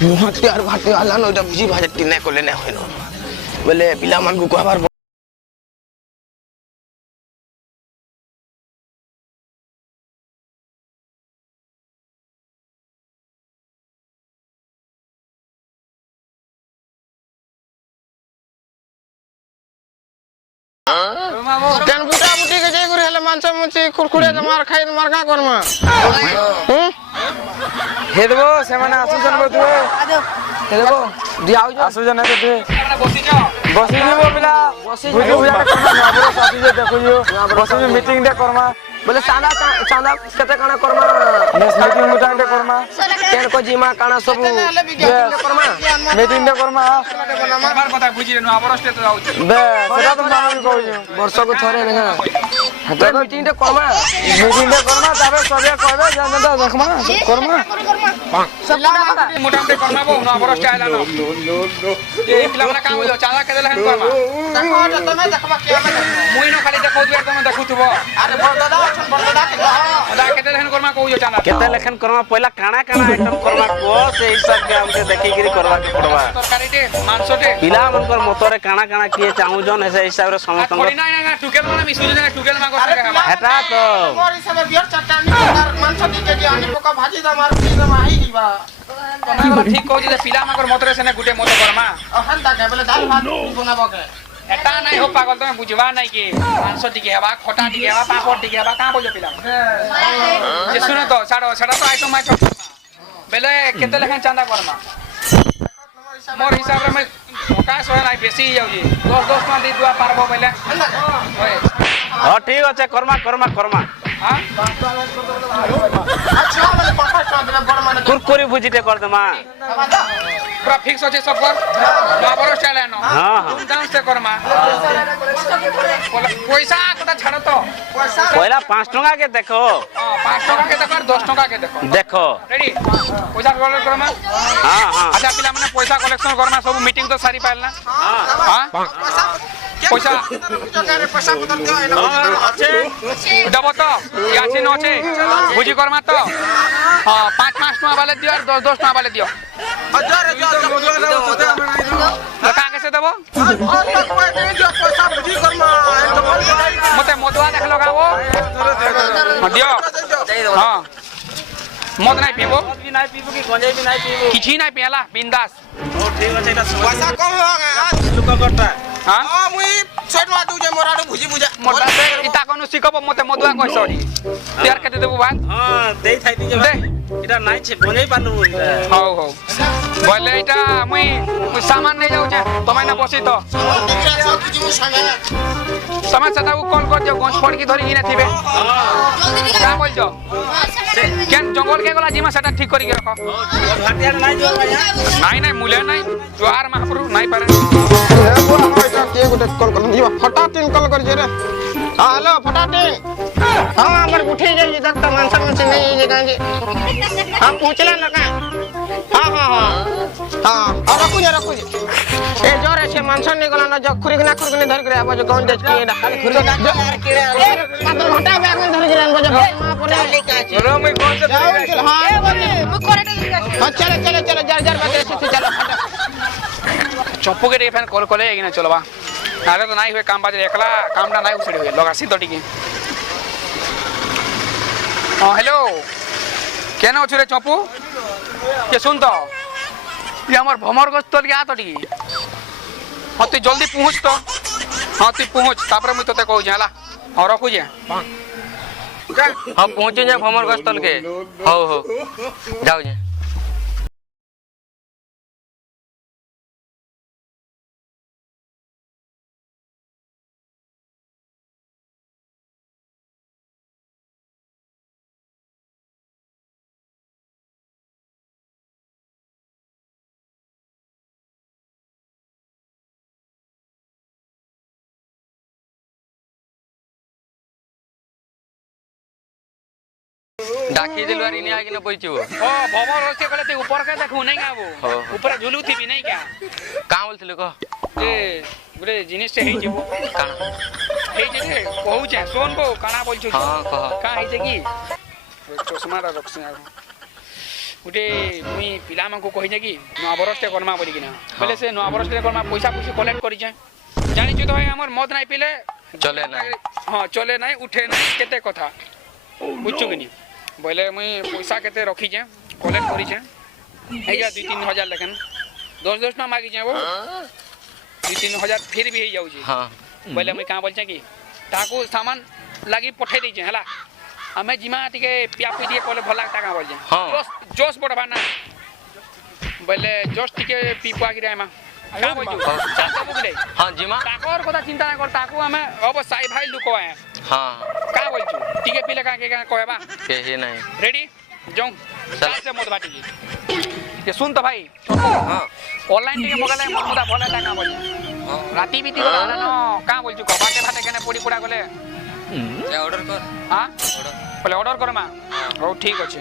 मुहत्यार भाटे वाला न जब जी भाजत कि नहीं कोले नहीं होइनो बोले पिला मन को कहबार केन बुटा बुटी के जे गुरे हले मानस मुची खुरखुरे मार खाइ मार का करमा हेदबो से माने आसुजन बतुए हेदबो दियाउ जो आसुजन के दे बसी जीवो पिला बुझु बुझा करमा नबरो साथी जे देखो जो बसी में मीटिंग दे करमा बोले चांदा चांदा कते काना करमा नेस मीटिंग मुटांग दे करमा केन को जीमा काना सब मीटिंग दे करमा बार बता बुझी रे नबरो स्टे तो जाउ बे सेटा तो मामा भी कहू वर्ष को थरे ने हते मीटिंग दे करमा ताबे सबे कहबे जानदा देखमा करमा मोटा पे करमा बो नबरो स्टाइल आनो ए पिला वाला काम हो चाला के देला हन करमा देखो तमे देखबा के मुई न खाली देखौ दुए तमे देखुतबो अरे बरदादा के देला हन करमा कहू चाला केते लेखन करमा पहिला काना काना आइटम करवा को से हिसाब के हमके देखि गिरी करवा के पड़वा तरकारी दे मांस दे पिला मनकर मोतरे काना काना किए चाहू जन ऐसे हिसाब रे समस्त थोड़ी ना टुकेल माने मिसु जे टुकेल मांगो हेटा तो मोर हिसाब बियर चट्टानी मांस दी के आनी पका भाजी दा मार पी दा माही जीवा ठीक कहू जे पिला मांगर मोतरे से ने गुटे मोतो करमा हंता के बोले दाल भात बनाबो के एटा नहीं हो पागल तमे बुझवा नहीं कि मांस दी हेबा खोटा दी हेबा पापड़ दी हेबा का बोल पिला जे सुनो तो छाड़ो तो आइटम माइटम बेले केते लेखन चांदा करमा मोर हिसाब रे मैं का सोय नाही बेसी जाउ जी 10 मा दी दुआ पारबो बेले ओए हां ठीक আছে কর্মা हां अच्छा वाले पापा चांदले बड़ माने कुरकुरी भुजिटे कर दमा पूरा फिक्स होचे सब कर बाबरो स्टाइल है न हां धूमधाम से करमा पैसा कटा छाड़ तो पहिला 5 टका के देखो हां 5 टका के देखो 10 टका के देखो रेडी पैसा कलेक्ट करमा हां हां अच्छा पिला माने पैसा कलेक्शन करमा सब मीटिंग तो सारी पाइल ना हां पैसा बदल दियो अच्छे दबो तो याची नो छे बुझी करमा तो हां 5 टका वाले दियो और 10 टका वाले दियो हजार तो का कैसे देबो मते मदुआ देख लगाओ दियो हां मद नहीं पीबो भी नहीं पीबो कि गंजे भी नहीं पीबो किछि नहीं पियाला बिंदास ओ ठीक আছে এটা पैसा कम होगा लुका करता हां मुई छट मा दूजे मोराडो भुजी बुजा मोटा से इता कोनु सिकबो मते मदुआ कहि सरी तैयार केते देबो भान हां देई थाई दिजे दे এটা নাই ছে গंजे पानु हाउ हाउ बोले इटा मुई सामान नहीं जाउ छे तमे ना बसी तो समय से ताऊ कॉल कर जो गंज पड़ की धरी किने थिबे का बोल जो केन जंगल के गला जीमा सेटा ठीक करी के रखो भाटिया নাই जो भैया नहीं नहीं मूल्य नहीं जोहार महाप्रभु नहीं पारे के गुटे कॉल कर दियो फटाटिन कॉल कर जे रे हां हेलो फटाटिन हां हमर उठे जे इधर त मानसा मानसी नहीं जे गांजे हां पूछला न का हां हां हां हां रखु जे ए जोरे से मानसा नहीं गला न जो खुरिगना धर के आबो जो गांव देख के खाली खुरिगना यार के कादर घटा बैग में धर के आबो जो मां परे लेके आ चलो मैं कौन से हां ए बोले मु कोरेटे हां चलो जार बजे से चलो चप्पू के फैन कॉल कोले एगिना चलबा आरे तो नहीं हुए काम बाजे एकला कामडा नहीं उछड़ी हुए लगा सीधो टिके हां हेलो केना अछि रे चप्पू ये सुन तो ये हमर भमर गस्तल के आ तो टिके हां तू जल्दी पहुंच तो हां तू पहुंच तापर मुई तते कहू जाला हां रखू जे हम पहुंचे जे भमर गस्तल के हो जाओ जे डाकी दिलवा इने आके न पइचो ओ भवर होसे कहले ते ऊपर के देखू नहीं गाबो ऊपर झुलू थी भी नहीं क्या का बोलथिले क जे गुरे जिनिस से हेइ जेबो काना हेइ जे कहू छे सोन बो काना बोल छु हां कह का हेइ जे की चश्मा रा रखसे गुटे मुई पिला मानको कहि जे की नुआ बरसटे करमा बोली किना पहले से नुआ बरसटे करमा पैसा पुसी कलेक्ट करि छे जानि छु तो भाई हमर मद नाही पिले चले ना हां चले नाही उठे नाही केते कथा बुझछु किनी बोले मुई पैसा केते रखी छे कलेक्ट करि छे हेया 2-3 हजार लेकिन 10 ना मागी छे वो 2-3 हजार फिर भी हे जाउ छी हां बोले मुई का बोल छे की ताको सामान लागी पठे दै छे हला हमें जिमा टिके पिया पी दिए कोले भला टाका बोल छे हाँ। जोश बडबा ना बोले जोश टिके पी पुआ गिरा मा का बोल छु चाचा बुगले हां जीमा ताकोर कोदा चिंता ना कर ताको हमें अब साई भाई लुको है हां का बोल छु टिके पीले का के कहबा केहे नहीं रेडी जाऊं चाल से मत बाटी के सुन तो भाई हां ऑनलाइन टिके मगले मुदा भले टाका बोल राती बीती गला न का बोल छु बाटे भाटे केने पोड़ी पुड़ा गले या ऑर्डर कर हां बोले ऑर्डर कर मा ओ ठीक अछि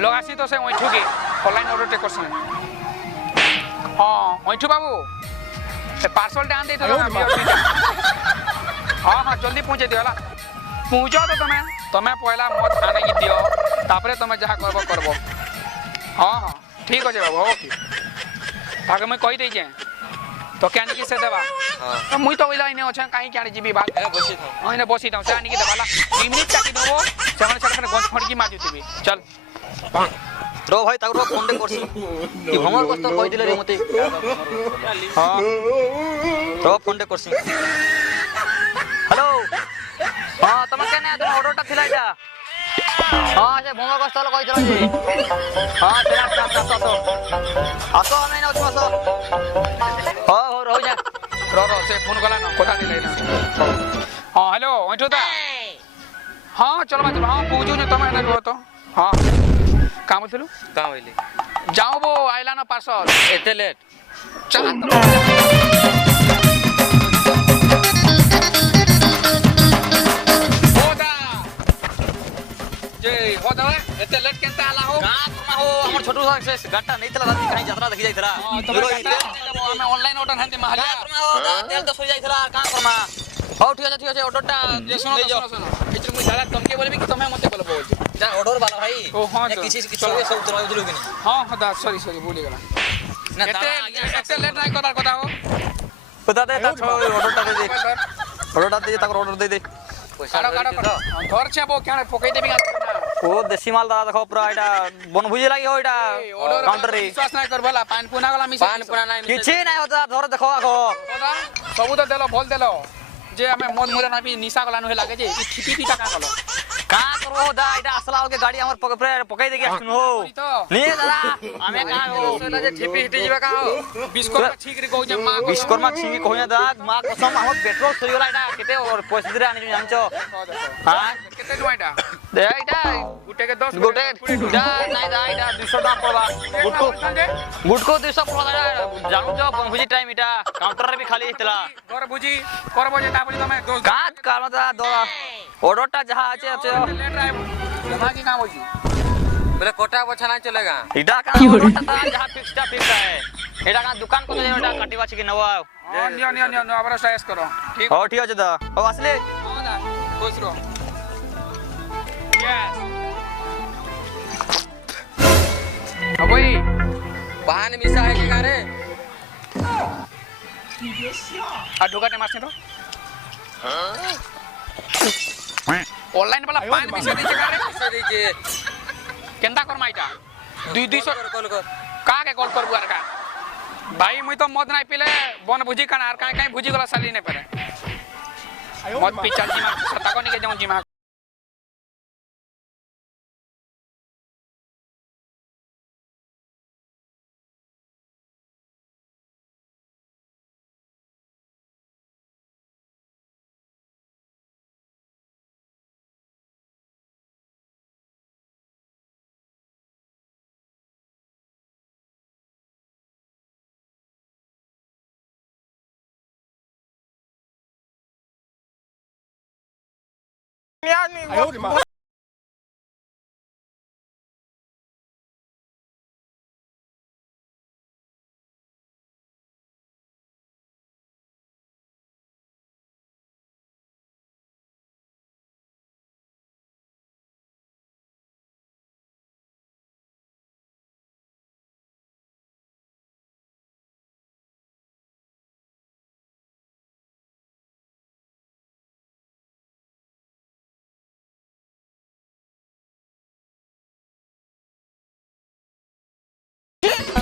लोग आसी तो से ओइठू के ऑनलाइन ऑर्डर टे करसन हां ओइठू बाबू ए पार्सल टे आन दे तो हां हां जल्दी पहुंचे दियो हला पहुंचो तो तमे पहला मत आने की दियो तापरे तमे जहा करबो हां हां ठीक अछि बाबू ओके ताके मैं कहि दे जे तो क्या निकी से देबा हां मुई तो ओइला इने ओछन काई क्या जीबी बात ए बसी था हां इने बसी था से निकी देबाला 2 मिनिट ताकी देबो सेवन सेवन गन फड़की माजू तुबी चल रो भाई ताको फोन दे करसी कि हमर कष्ट कहि दिले रे मते हां रो फोन दे करसी हेलो हां तुम केने तुम ऑर्डरटा थिला इटा हां से भंगा कष्ट ल कहि दिलो जी हां चला आसो हमें न आसो हो रहो जा रो से फोन कला न कोता दिले ना हां हेलो ओइठो ता हां चलो हां पूजू ने तमे न तो हां काम थलु का होइले जाओ बो आइला ना पार्सल एते लेट चल होदा एते लेट केनता आला हो का करमा हो हमर छोटू से गाटा नहीं तला राती कहीं यात्रा देखि जाइतरा हमें ऑनलाइन ऑर्डर हंते महल का करमा हो तेल तो सो जाइतरा का करमा हो ठीक है ऑर्डरटा जे सुनो इत्र मुई दादा तुमके बोलबी कि तमे मते बोलबो जा ऑर्डर वाला भाई ओ हां किसी चलो सब चला जुलु कि नहीं हां दा सॉरी भूल गेला ना एते लेट नहीं करबार কথা हो बता दे ता ऑर्डरटा दे ताको ऑर्डर दे काड़ो घर छे बो क्या पकई देबी का ओ देसी माल दादा देखो पूरा एटा बनभुजी लागि हो एटा काउंटर रे विश्वास नहीं करबला पान पुना वाला मिसा पान पुना नहीं किछि नहीं होता धर देखो आखो सब तो देलो बोल देलो जे हमें मद मुदा ना भी निशा गला न लागे जे ठिपी पीटा का कलो का करो दा एटा असला हो के गाड़ी हमर पकई दे के सुन हो नहीं दादा हमें का हो सोला जे ठिपी हिटी जीवा का हो बिस्कुट ठीक रे कहू जे मां विश्वकर्मा छिंगी कहया दा मां कसम हमर पेट्रोल सरियोला एटा केते और पैसा दे आनी जानचो हां केते दुआइटा दे एटा गुटे के 10 गुटे दा नहीं दा एटा 200 टका पड़बा गुटको 200 पड़बा जानू जो बनभुजी टाइम एटा काउंटर रे भी खाली हितला घर बुझी करबो जे ताबली तमे दोस्त काट कालो दा दो ऑर्डरटा जहां आचे लेट आए जमा की काम होई बोले कोटा बछा नहीं चलेगा इडा का ऑर्डरटा जहां फिक्स है एडा का दुकान को एडा काटिवा छी कि नवा नियो अब स्ट्रेस करो ठीक हो ठीक আছে दा हो असले हां दा खुश रहो यस अबई पान मिसा है के रे आ ढोकाटे मारसे तो ऑनलाइन वाला पान मिसा दे के रे मिसा दे के केंदा करमा इटा 200 कॉल कर का के कॉल करबु आर का भाई मुई तो मद नहीं पीले बन भुजी खाना आर काई भुजी गला साली नहीं परे मद पी चल जीमा सता को निके जाऊं जीमा यार नहीं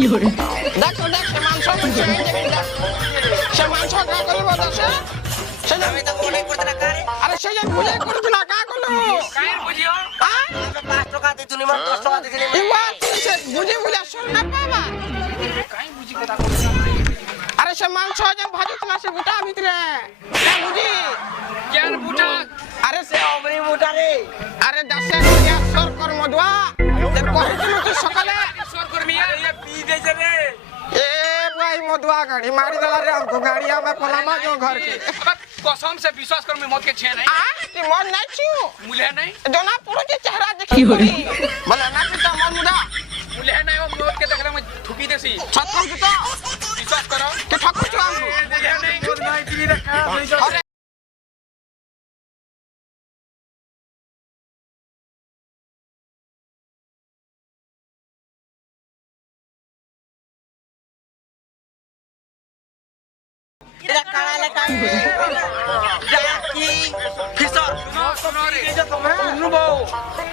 দেখ তো দেখ সে মাংস মিশে সে মাংস কা করব দশে সে আমি তো মনে করতে না কারে আরে সে যে বুঝে করতে না কা করলো কাই বুঝিও হ্যাঁ 5 টাকা দিতুনি মানে 10 টাকা দিছিলি ইবা সে বুঝে বুঝে সর না পাবা কাই বুঝি কথা কইছ আরে সে মাংস যে ভাজিত না সে গোটা ভিতরে কা বুঝি কেন বুটা আরে সে অবরি মোটারে আরে দশে গুলিয়া সর কর মদুয়া তে কহিছিল তুই সকালে সর করমিয়া ये पी दे रे ए भाई मदुआ गाड़ी मारी दला रे हमको गाड़िया में पलामा जो घर के कसम से विश्वास कर मैं मौत के छे नहीं आ कि मन नहीं छु मुले नहीं जोना पुरो के चेहरा देखी बोले ना कि मन मुदा मुले नहीं वो मौत के देखले मैं थुकी देसी छत को तो विश्वास करो कि ठाकुर छु हम मुले नहीं खुद नहीं पी रखा अरे तेरा काला लगा जाकी फिसर सुनो रे जो तुम्हें सुनु बो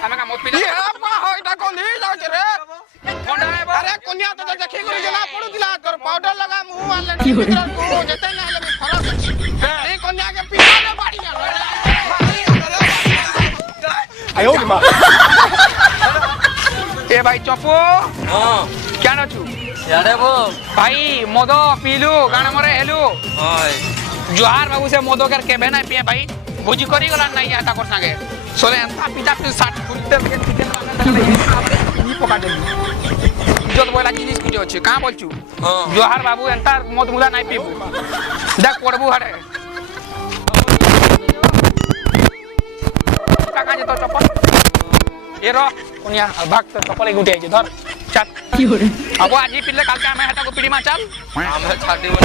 हमें का मौत ये पिला आपा होइटा को नहीं जाउ छे रे ठंडा है बो अरे कोनिया तो देखी गुरु जना पड़ू दिला कर पाउडर लगा मुंह वाले को जते ना ले फरक ए कोनिया के पीछे ने बाड़ी जा आयो रे मां ए भाई चपो ହଁ क्या न छु ସିଆଡ଼େ ବୋ भाई मद पीलु गाना मरे हेलु ହଏ जुहार बाबू से मद कर केबे ना पिए भाई भोजी करी गला नहीं आता कर संगे सोले अंता पिता पे 60 फुलते के चिकन नी पका दे इज्जत बोला जिनिस कुछ अछि का बोलछु ହଁ जुहार बाबू अंता मद मुला नहीं पीबू देख पड़बू हड़े काका जे तो चप्पल ए रो कोनिया भाग तो चप्पल गुटे आइजे धर चल अब आज ही पिले काल के हमें हटा को पीड़ी मा चल ଆମେ ଛାଡ଼ିବ